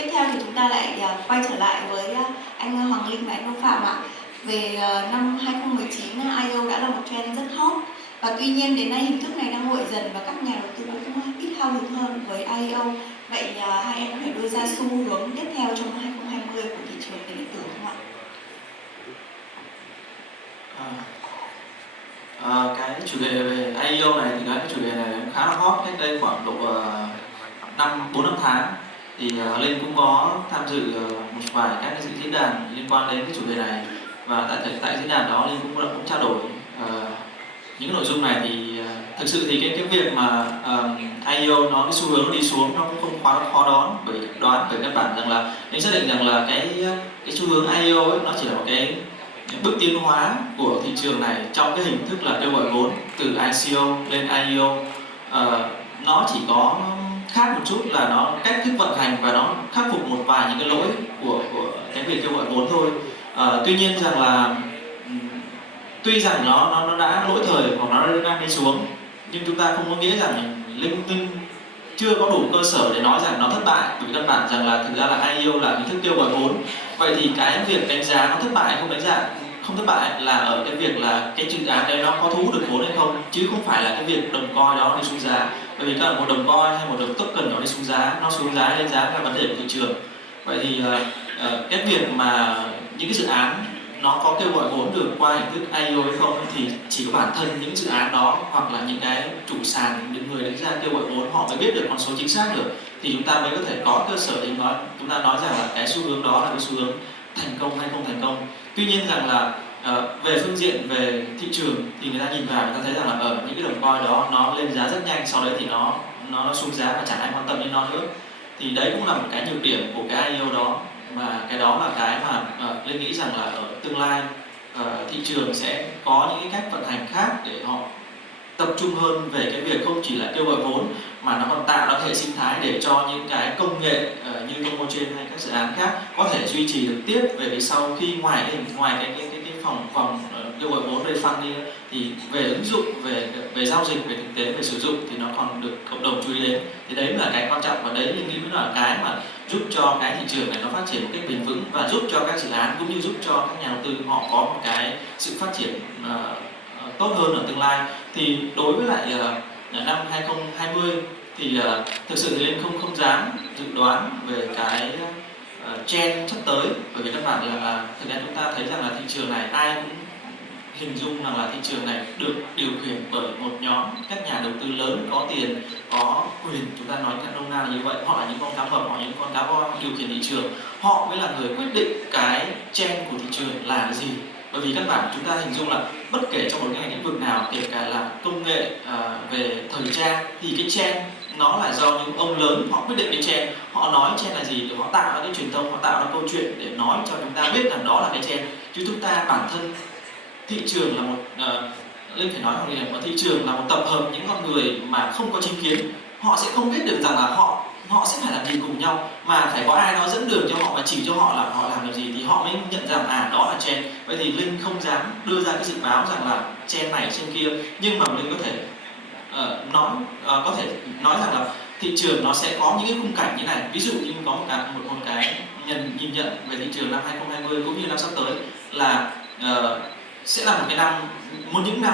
Tiếp theo thì chúng ta lại quay trở lại với anh Hoàng Linh và anh Đỗ Phạm ạ. Về năm 2019, IEO đã là một trend rất hot. Và tuy nhiên đến nay hình thức này đang nguội dần và các nhà đầu tư cũng ít hào hứng hơn với IEO. Vậy hai em có thể đưa ra xu hướng tiếp theo trong 2020 của thị trường tiền điện tử không ạ? Cái chủ đề về IEO này thì cái chủ đề này khá là hot cách đây khoảng độ 4-5 tháng. Thì Linh cũng có tham dự một vài các cái diễn đàn liên quan đến cái chủ đề này, và tại diễn đàn đó Linh cũng trao đổi những nội dung này. Thì thực sự thì cái việc mà IEO nó cái xu hướng nó đi xuống nó cũng không quá khó đoán bởi các bạn rằng là Linh xác định rằng là cái xu hướng IEO ấy, nó chỉ là một cái bước tiến hóa của thị trường này trong cái hình thức là kêu gọi vốn từ ICO lên IEO. Nó chỉ có khác một chút là nó cách thức vận hành và nó khắc phục một vài những cái lỗi của cái việc kêu gọi vốn thôi. Tuy nhiên rằng là tuy rằng nó đã lỗi thời hoặc nó đang đi xuống, nhưng chúng ta không có nghĩa rằng Linh chưa có đủ cơ sở để nói rằng nó thất bại, bởi vì căn bản rằng là thực ra là IEO là hình thức kêu gọi vốn. Vậy thì cái việc đánh giá nó thất bại không thất bại là ở cái việc là cái dự án đấy nó có thu hút được vốn hay không, chứ không phải là cái việc đồng coin đó đi xuống giá. Bởi vì các một đồng coin hay một đồng token nó đi xuống giá, nó xuống giá lên giá là vấn đề của thị trường. Vậy thì cái việc mà những cái dự án nó có kêu gọi vốn được qua hình thức IEO hay không thì chỉ có bản thân những dự án đó hoặc là những cái chủ sàn, những người đánh ra kêu gọi vốn họ mới biết được con số chính xác được, thì chúng ta mới có thể có cơ sở để chúng ta nói rằng là cái xu hướng đó là cái xu hướng thành công hay không thành công. Tuy nhiên rằng là về phương diện về thị trường thì người ta nhìn vào người ta thấy rằng là ở những cái đồng coin đó nó lên giá rất nhanh, sau đấy thì nó xuống giá và chẳng ai quan tâm đến nó nữa. Thì đấy cũng là một cái nhược điểm của cái IEO đó, mà cái đó là cái mà Linh nghĩ rằng là ở tương lai thị trường sẽ có những cái cách vận hành khác để họ tập trung hơn về cái việc không chỉ là kêu gọi vốn mà nó còn tạo ra hệ sinh thái để cho những cái công nghệ như blockchain hay các dự án khác có thể duy trì được tiếp về sau khi ngoài cái phòng kêu gọi vốn refund đi, thì về ứng dụng, về giao dịch, về thực tế, về sử dụng thì nó còn được cộng đồng chú ý đến. Thì đấy là cái quan trọng, và đấy Linh nghĩ mới là cái mà giúp cho cái thị trường này nó phát triển một cách bền vững và giúp cho các dự án cũng như giúp cho các nhà đầu tư họ có một cái sự phát triển tốt hơn ở tương lai. Thì đối với lại năm 2020 thì thực sự thì Linh không dám dự đoán về cái trend sắp tới, bởi vì các bạn là thực ra chúng ta thấy rằng là thị trường này ai cũng hình dung rằng là thị trường này được điều khiển bởi một nhóm các nhà đầu tư lớn có tiền, có quyền, chúng ta nói cách nôm na là như vậy. Họ là những con cá mập, họ là những con cá voi điều khiển thị trường, họ mới là người quyết định cái trend của thị trường là cái gì. Bởi vì các bạn chúng ta hình dung là bất kể trong một cái ngành lĩnh vực nào, kể cả là công nghệ, về thời trang, thì cái trend nó là do những ông lớn họ quyết định cái trend, họ nói trend là gì để họ tạo ra cái truyền thông, họ tạo ra câu chuyện để nói cho chúng ta biết rằng đó là cái trend. Chứ chúng ta bản thân thị trường là một Linh phải nói rằng là thị trường là một tập hợp những con người mà không có chính kiến, họ sẽ không biết được rằng là họ sẽ phải làm gì cùng nhau, mà phải có ai đó dẫn đường cho họ và chỉ cho họ là họ làm được gì thì họ mới nhận rằng đó là trend. Vậy thì Linh không dám đưa ra cái dự báo rằng là trend này trend kia, nhưng mà Linh có thể nói rằng là thị trường nó sẽ có những cái khung cảnh như này. Ví dụ như có một cái nhìn nhận về thị trường năm 2020 cũng như năm sắp tới là sẽ là những năm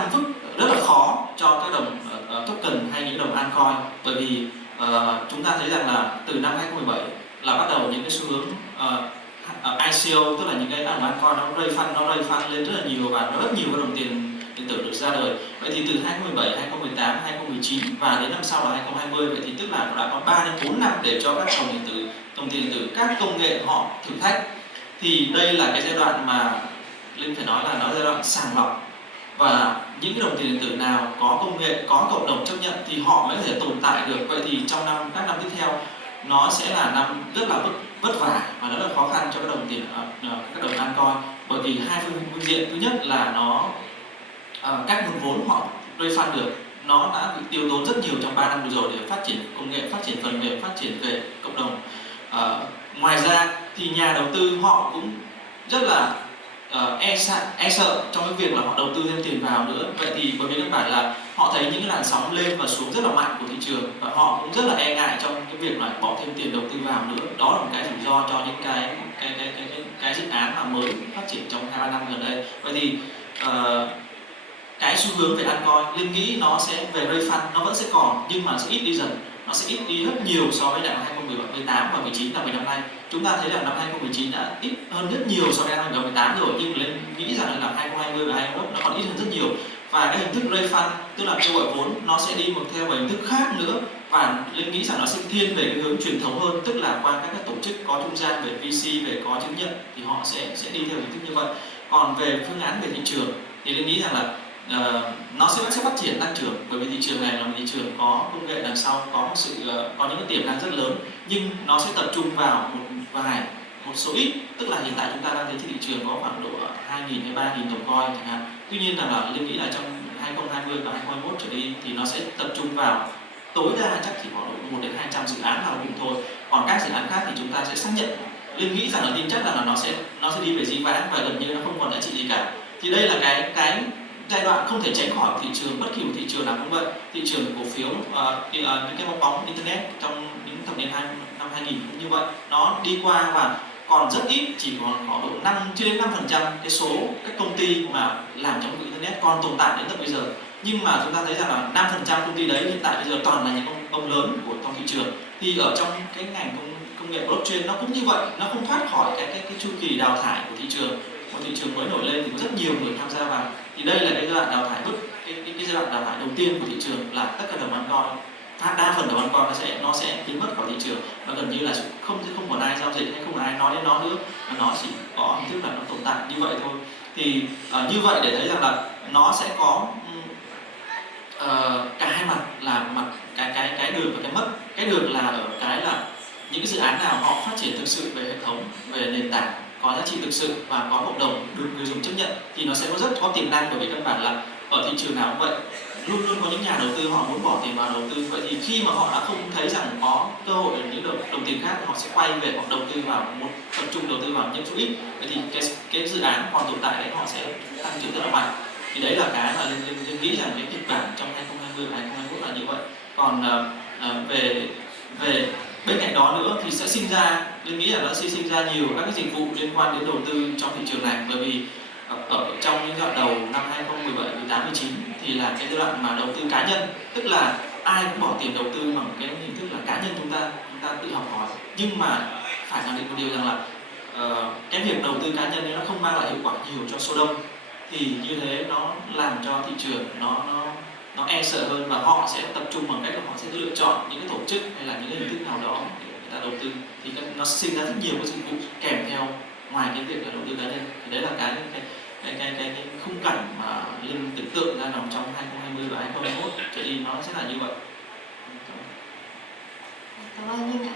rất là khó cho các đồng token hay những đồng altcoin, bởi vì chúng ta thấy rằng là từ năm 2017 là bắt đầu những cái xu hướng ICO, tức là những cái đồng altcoin nó ray fund lên rất là nhiều và rất nhiều các đồng tiền điện tử được ra đời. Vậy thì từ 2017, 2018, 2019 và đến năm sau là 2020, vậy thì tức là đã có 3 đến 4 năm để cho các đồng tiền điện tử, các công nghệ họ thử thách. Thì đây là cái giai đoạn mà Linh phải nói là nó giai đoạn sàng lọc, và những cái đồng tiền điện tử nào có công nghệ, có cộng đồng chấp nhận thì họ mới có thể tồn tại được. Vậy thì trong các năm tiếp theo nó sẽ là năm rất là vất vả và rất là khó khăn cho các đồng tiền, các đồng altcoin, bởi vì hai phương diện. Thứ nhất là các nguồn vốn họ refund được nó đã bị tiêu tốn rất nhiều trong 3 năm vừa rồi để phát triển công nghệ, phát triển phần mềm, phát triển về cộng đồng. Ngoài ra thì nhà đầu tư họ cũng rất là e sợ trong cái việc là họ đầu tư thêm tiền vào nữa. Vậy thì bởi vì các bạn là họ thấy những cái làn sóng lên và xuống rất là mạnh của thị trường, và họ cũng rất là e ngại trong cái việc là bỏ thêm tiền đầu tư vào nữa. Đó là một cái rủi cho những cái dự án mà mới phát triển trong 2-3 năm gần đây. Vậy thì cái xu hướng về altcoin Linh nghĩ nó sẽ về raise fund nó vẫn sẽ còn, nhưng mà sẽ ít đi dần, nó sẽ ít đi rất nhiều so với năm 2018 và 19 là 10 năm nay. Chúng ta thấy là năm 2019 đã ít hơn rất nhiều so với năm 2018 rồi, nhưng Linh nghĩ rằng là 2020 và 2021 nó còn ít hơn rất nhiều. Và cái hình thức raise fund, tức là kêu gọi vốn, nó sẽ đi theo một hình thức khác nữa, và Linh nghĩ rằng nó sẽ thiên về cái hướng truyền thống hơn, tức là qua các tổ chức có trung gian về VC, về có chứng nhận, thì họ sẽ đi theo hình thức như vậy. Còn về phương án về thị trường thì Linh nghĩ rằng là nó sẽ phát triển tăng trưởng, bởi vì thị trường này là một thị trường có công nghệ đằng sau, có có những cái tiềm năng rất lớn, nhưng nó sẽ tập trung vào một số ít, tức là hiện tại chúng ta đang thấy thị trường có khoảng độ 2.000 hay 3.000 đồng coin chẳng hạn. Tuy nhiên là Linh nghĩ là trong 2020 và 2021 trở đi thì nó sẽ tập trung vào tối đa chắc chỉ có độ 1 đến 200 dự án vào cùng thôi. Còn các dự án khác thì chúng ta sẽ xác nhận. Linh nghĩ rằng là tin chắc là nó sẽ đi về dĩ vãng và gần như nó không còn giá trị gì cả. Thì đây là cái giai đoạn không thể tránh khỏi thị trường, bất kỳ một thị trường nào cũng vậy. Thị trường cổ phiếu, những cái bong bóng internet trong những thập niên năm 2000 cũng như vậy, nó đi qua và còn rất ít, chỉ còn có độ 5 chưa đến 5% cái số các công ty mà làm trong lĩnh vực internet còn tồn tại đến tận bây giờ. Nhưng mà chúng ta thấy rằng là 5% công ty đấy hiện tại bây giờ toàn là những ông lớn của trong thị trường. Thì ở trong cái ngành công nghệ blockchain nó cũng như vậy, nó không thoát khỏi cái chu kỳ đào thải của thị trường. Một thị trường mới nổi lên thì có rất nhiều người tham gia vào. Thì đây là cái giai đoạn đào thải cái giai đoạn đào thải đầu tiên của thị trường, là tất cả đồng altcoin, đa phần đồng altcoin nó sẽ biến mất khỏi thị trường, và gần như là không còn ai giao dịch hay không còn ai nói đến nó nữa, mà nó chỉ có hình thức là nó tồn tại như vậy thôi. Thì như vậy để thấy rằng là nó sẽ có cả hai mặt, là mặt cái được và cái mất. Cái được là ở cái là những cái dự án nào họ phát triển thực sự về hệ thống, về nền tảng, có giá trị thực sự và có cộng đồng được người dùng chấp nhận, thì nó sẽ rất có tiềm năng. Bởi vì căn bản là ở thị trường nào cũng vậy, luôn luôn có những nhà đầu tư họ muốn bỏ tiền vào đầu tư. Vậy thì khi mà họ đã không thấy rằng có cơ hội ở những đồng tiền khác, họ sẽ quay về, họ đầu tư vào tập trung đầu tư vào những số ít. Vậy thì cái dự án còn tồn tại đấy họ sẽ tăng trưởng rất là mạnh. Thì đấy là cái mà Linh nghĩ rằng cái kịch bản trong 2020 và 2021 là như vậy. Còn về bên cạnh đó nữa thì sẽ sinh ra, Linh nghĩ là nó sẽ sinh ra nhiều các cái dịch vụ liên quan đến đầu tư trong thị trường này. Bởi vì ở trong những giai đoạn đầu năm 2017, 18, 19 thì là cái giai đoạn mà đầu tư cá nhân, tức là ai cũng bỏ tiền đầu tư bằng cái hình thức là cá nhân chúng ta tự học hỏi. Nhưng mà phải khẳng định một điều rằng là cái việc đầu tư cá nhân ấy nó không mang lại hiệu quả nhiều cho số đông. Thì như thế nó làm cho thị trường nó e sợ hơn, và họ sẽ tập trung bằng cách là họ sẽ lựa chọn những cái tổ chức hay là những cái hình thức nào đó để người ta đầu tư. Thì nó sinh ra rất nhiều cái dịch vụ kèm theo ngoài cái việc là đầu tư cá nhân. Thì đấy là cái khung cảnh mà Linh tưởng tượng ra trong 2020 và 2021 trở đi, nó sẽ là như vậy. Cảm ơn Linh ạ.